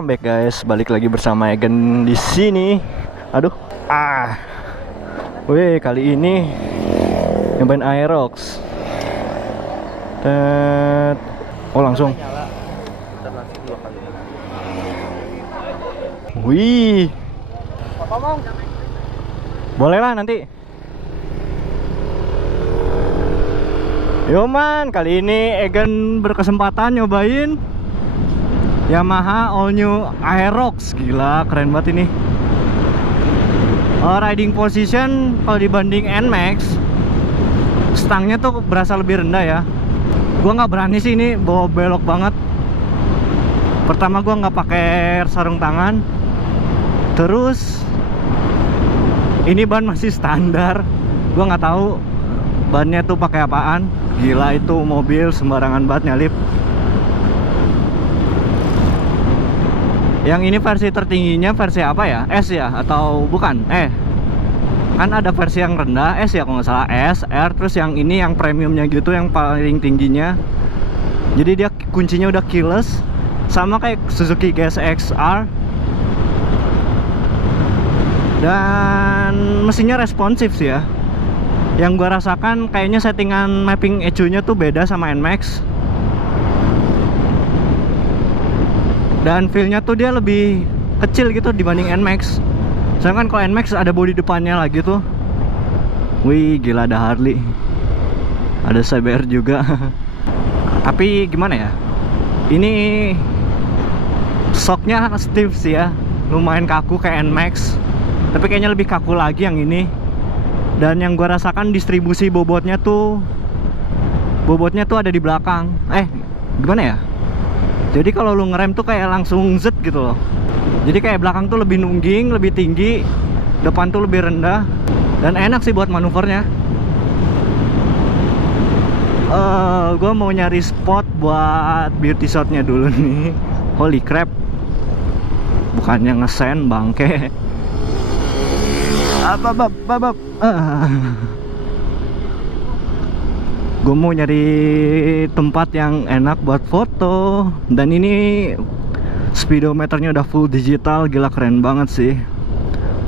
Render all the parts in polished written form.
Welcome back guys, balik lagi bersama Egan di sini. Aduh, wih kali ini nyobain Aerox. Oh langsung. Wih, boleh lah nanti. Yo man, kali ini Egan berkesempatan nyobain Yamaha all new Aerox. Gila, keren banget ini. Riding position kalau dibanding NMAX, stangnya tuh berasa lebih rendah ya. Gua nggak berani sih ini bawa belok banget. Pertama gua nggak pakai sarung tangan. Terus ini ban masih standar. Gua nggak tahu bannya tuh pakai apaan. Gila, itu mobil sembarangan banget nyalip. Yang ini versi tertingginya versi apa ya? S ya? Atau bukan? Kan ada versi yang rendah, S ya kalau nggak salah, S, R. Terus yang ini yang premiumnya gitu, yang paling tingginya. Jadi dia kuncinya udah keyless, sama kayak Suzuki GSX-R. Dan mesinnya responsif sih ya. Yang gua rasakan kayaknya settingan mapping ECU-nya tuh beda sama NMAX. Dan feel-nya tuh dia lebih kecil gitu dibanding NMAX. Soalnya kan kalau NMAX ada bodi depannya lagi tuh. Wih, gila, ada Harley, ada CBR juga. Tapi gimana ya, ini shocknya stiff sih ya, lumayan kaku kayak NMAX. Tapi kayaknya lebih kaku lagi yang ini. Dan yang gua rasakan distribusi bobotnya tuh ada di belakang. Gimana ya? Jadi kalau lu ngerem tuh kayak langsung zet gitu loh. Jadi kayak belakang tuh lebih nungging, lebih tinggi, depan tuh lebih rendah. Dan enak sih buat manuvernya. Gue mau nyari spot buat beauty shotnya dulu nih. Holy crap, bukannya ngesen bangke. Gue mau nyari tempat yang enak buat foto. Dan ini speedometernya udah full digital. Gila, keren banget sih.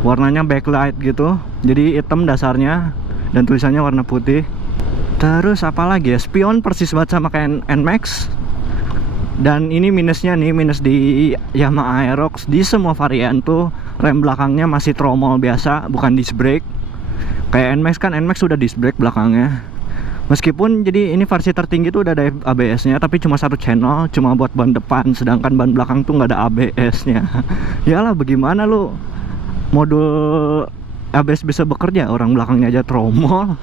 Warnanya backlight gitu, jadi hitam dasarnya dan tulisannya warna putih. Terus apa lagi ya, spion persis banget sama kayak NMAX. Dan ini minusnya nih, minus di Yamaha Aerox, di semua varian tuh rem belakangnya masih tromol biasa, bukan disc brake. Kayak NMAX kan, NMAX sudah disc brake belakangnya. Meskipun jadi ini versi tertinggi tuh udah ada ABS-nya, tapi cuma satu channel, cuma buat ban depan. Sedangkan ban belakang tuh nggak ada ABS-nya. Yalah, bagaimana lu modul ABS bisa bekerja, orang belakangnya aja tromol.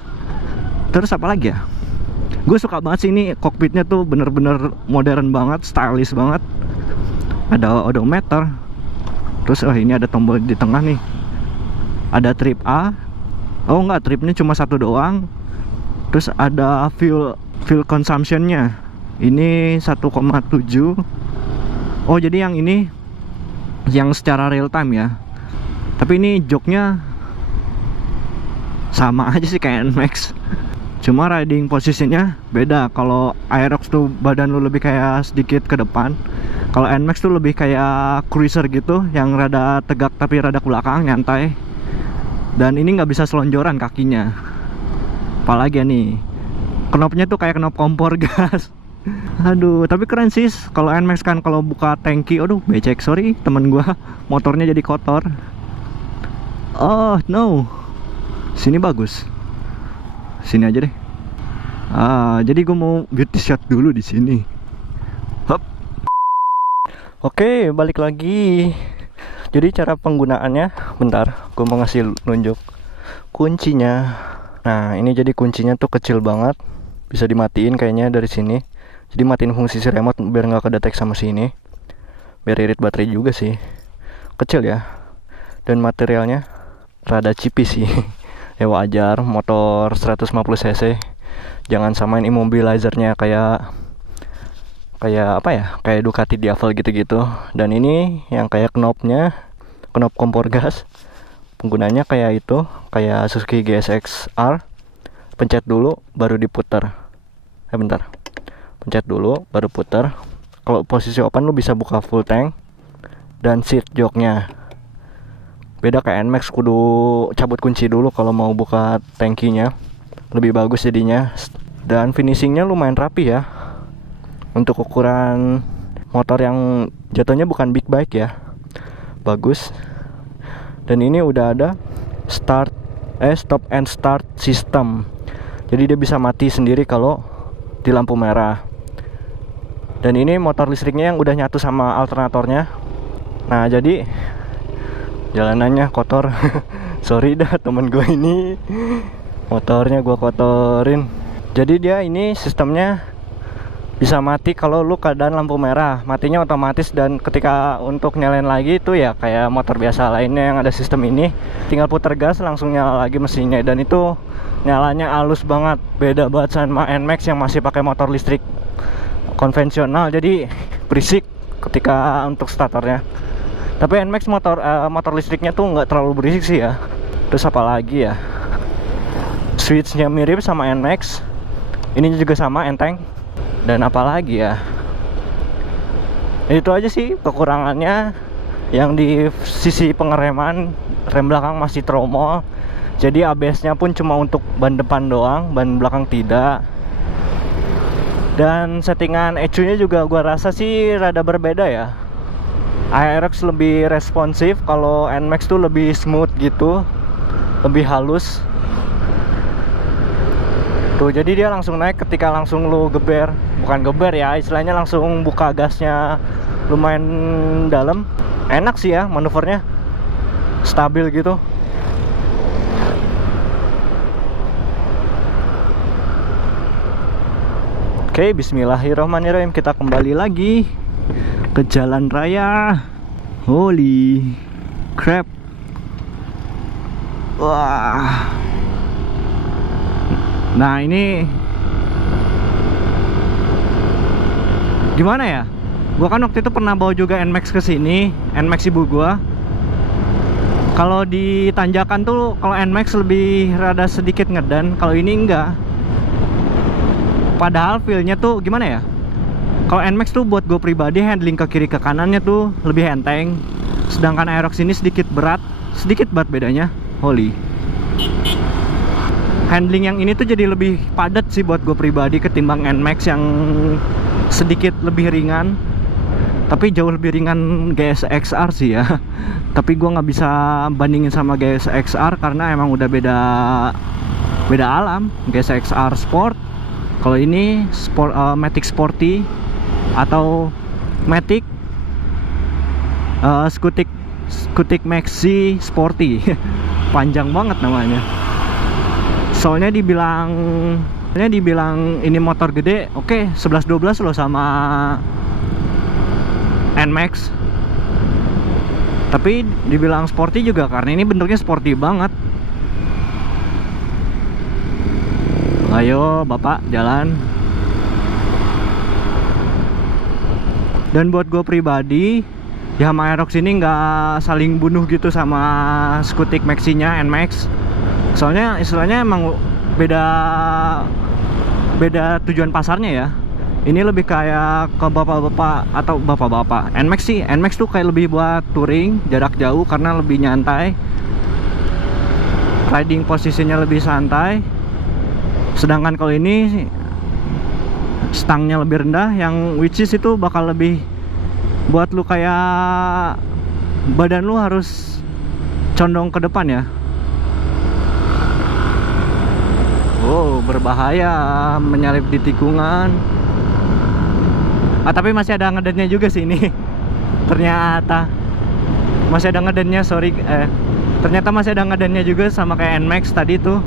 Terus apa lagi ya? Gue suka banget sih ini, kokpitnya tuh bener-bener modern banget, stylish banget. Ada odometer. Terus ini ada tombol di tengah nih. Ada trip A. Oh enggak, tripnya cuma satu doang. Terus ada fuel consumption-nya. Ini 1,7. Oh, jadi yang ini yang secara real time ya. Tapi ini joknya sama aja sih kayak NMAX. Cuma riding posisinya beda. Kalau Aerox tuh badan lu lebih kayak sedikit ke depan. Kalau NMAX tuh lebih kayak cruiser gitu, yang rada tegak tapi rada ke belakang, nyantai. Dan ini nggak bisa selonjoran kakinya. Apalagi ya nih, knopnya tuh kayak knop kompor gas. Aduh, tapi keren sih. Kalau NMAX kan kalau buka tangki, aduh becek, sorry temen gua, motornya jadi kotor. Oh no, sini bagus, sini aja deh. Jadi gua mau beauty shot dulu di sini. Hop. Oke, balik lagi. Jadi cara penggunaannya, bentar, gua mau ngasih nunjuk kuncinya. Nah, ini jadi kuncinya tuh kecil banget, bisa dimatiin kayaknya dari sini. Jadi matiin fungsi si remote biar nggak kedetek sama sini. Biar irit baterai juga sih. Kecil ya. Dan materialnya rada cipis sih. Ya wajar, motor 150 cc. Jangan samain immobilizernya kayak apa ya? Kayak Ducati Diavel gitu-gitu. Dan ini yang kayak knopnya, knop kompor gas. Penggunanya kayak itu, kayak Suzuki GSX-R. Pencet dulu baru diputar. Bentar. Pencet dulu baru putar. Kalau posisi open lu bisa buka full tank. dan seat joknya. Beda kayak NMAX, kudu cabut kunci dulu kalau mau buka tangkinya. Lebih bagus jadinya. Dan finishingnya lumayan rapi ya, untuk ukuran motor yang jatuhnya bukan big bike ya. Bagus. Dan ini udah ada stop and start system. Jadi dia bisa mati sendiri kalau di lampu merah. Dan ini motor listriknya yang udah nyatu sama alternatornya. Nah, jadi jalanannya kotor. Sorry dah temen gue ini, motornya gue kotorin. Jadi dia ini sistemnya bisa mati kalau lu keadaan lampu merah. Matinya otomatis, dan ketika untuk nyalain lagi itu ya kayak motor biasa lainnya yang ada sistem ini, tinggal puter gas langsung nyala lagi mesinnya. Dan itu nyalanya halus banget, beda banget sama NMAX yang masih pakai motor listrik konvensional, jadi berisik ketika untuk starternya. Tapi NMAX motor listriknya tuh nggak terlalu berisik sih ya. Terus apa lagi ya? Switchnya mirip sama NMAX. Ini juga sama, enteng. Dan apa lagi ya? Itu aja sih kekurangannya. Yang di sisi pengereman, rem belakang masih tromol. Jadi ABS-nya pun cuma untuk ban depan doang, ban belakang tidak. Dan settingan ECU-nya juga gua rasa sih rada berbeda ya. Aerox lebih responsif, kalau NMAX tuh lebih smooth gitu, lebih halus. Tuh, jadi dia langsung naik ketika langsung lu geber. Bukan geber ya, istilahnya langsung buka gasnya lumayan dalam. Enak sih ya manuvernya, stabil gitu. Oke, bismillahirrahmanirrahim. Kita kembali lagi ke jalan raya. Holy crap. Wah. Nah, ini gimana ya? Gua kan waktu itu pernah bawa juga NMAX ke sini, NMAX ibu gua. Kalau di tanjakan tuh kalau NMAX lebih rada sedikit ngedan, kalau ini enggak. Padahal feel-nya tuh gimana ya? Kalau NMAX tuh buat gue pribadi handling ke kiri ke kanannya tuh lebih enteng. Sedangkan Aerox ini sedikit berat bedanya. Holy. Handling yang ini tuh jadi lebih padat sih buat gue pribadi ketimbang NMAX yang sedikit lebih ringan. Tapi jauh lebih ringan GSX-R sih ya. Tapi gue nggak bisa bandingin sama GSX-R karena emang udah beda alam. GSX-R Sport. Kalau ini Matic Sporty atau Matic Scutic Maxi Sporty. Panjang banget namanya. Soalnya dibilang ini motor gede, oke, 11-12 loh sama NMAX. Tapi dibilang sporty juga karena ini bentuknya sporty banget. Ayo bapak jalan. Dan buat gue pribadi, Yamaha Aerox ini nggak saling bunuh gitu sama Scutic Maxi-nya NMAX. Soalnya istilahnya emang beda tujuan pasarnya ya. Ini lebih kayak ke bapak-bapak atau bapak-bapak. NMAX tuh kayak lebih buat touring jarak jauh karena lebih nyantai. Riding posisinya lebih santai. Sedangkan kalau ini stangnya lebih rendah, yang which is itu bakal lebih buat lu kayak badan lu harus condong ke depan ya. Wow, berbahaya menyalip di tikungan. Tapi masih ada ngedennya juga sih ini. Ternyata masih ada ngedennya, ternyata masih ada ngedennya juga sama kayak NMAX tadi tuh.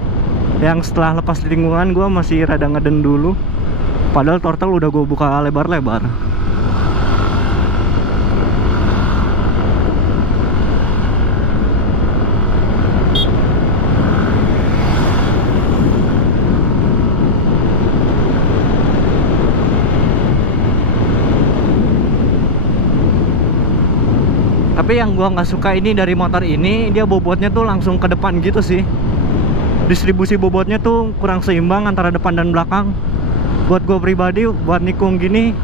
Yang setelah lepas di lingkungan gue masih rada ngeden dulu. Padahal throttle udah gue buka lebar-lebar. Tapi yang gua nggak suka ini dari motor ini, dia bobotnya tuh langsung ke depan gitu sih. Distribusi bobotnya tuh kurang seimbang antara depan dan belakang. Buat gua pribadi, buat nikung gini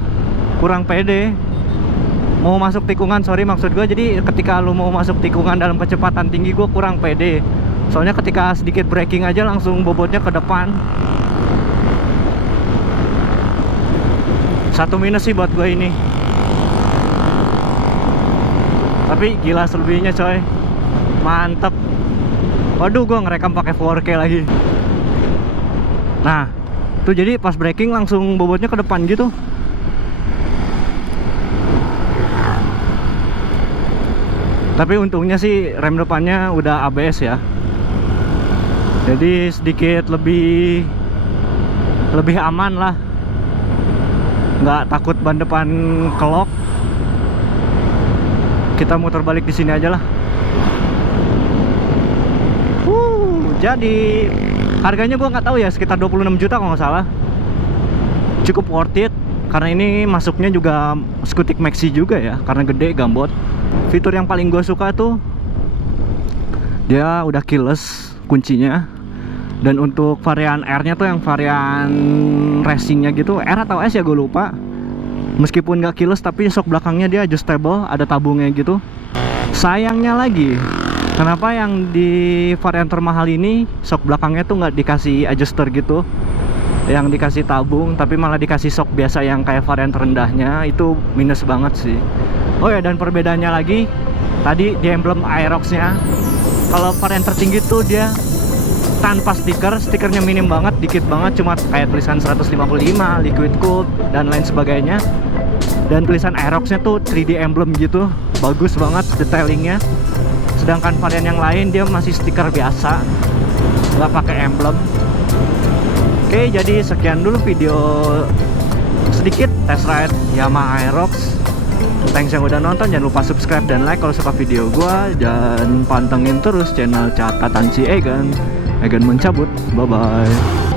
kurang pede. mau masuk tikungan, sorry maksud gue. Jadi ketika lu mau masuk tikungan dalam kecepatan tinggi, gue kurang pede. Soalnya ketika sedikit braking aja langsung bobotnya ke depan. Satu minus sih buat gue ini. Tapi gila selebihnya coy, mantep. Waduh, gue ngerekam pakai 4K lagi. Nah, tuh jadi pas braking langsung bobotnya ke depan gitu. Tapi untungnya sih rem depannya udah ABS ya. Jadi sedikit lebih aman lah. Nggak takut ban depan kelok. Kita muter balik di sini aja lah. Jadi harganya gua nggak tahu ya, sekitar 26 juta kalau nggak salah. Cukup worth it karena ini masuknya juga Scutic Maxi juga ya, karena gede gambot. Fitur yang paling gue suka tuh dia udah keyless kuncinya. Dan untuk varian R-nya tuh yang varian racingnya gitu, R atau S ya gue lupa. Meskipun nggak keyless tapi shock belakangnya dia adjustable, ada tabungnya gitu. Sayangnya lagi, kenapa yang di varian termahal ini shock belakangnya tuh nggak dikasih adjuster gitu, yang dikasih tabung, tapi malah dikasih shock biasa yang kayak varian terendahnya. Itu minus banget sih. Oh ya, dan perbedaannya lagi, tadi di emblem Aerox-nya, kalau varian tertinggi tuh dia tanpa stiker, stikernya minim banget, dikit banget, cuma kayak tulisan 155, liquid cooled, dan lain sebagainya. Dan tulisan Aerox-nya tuh 3D emblem gitu, bagus banget detailingnya. Sedangkan varian yang lain dia masih stiker biasa, nggak pakai emblem. Oke, jadi sekian dulu video sedikit test ride Yamaha Aerox. Thanks yang udah nonton, jangan lupa subscribe dan like kalau suka video gua, dan pantengin terus channel catatan si Egan. Egan mencabut, bye bye.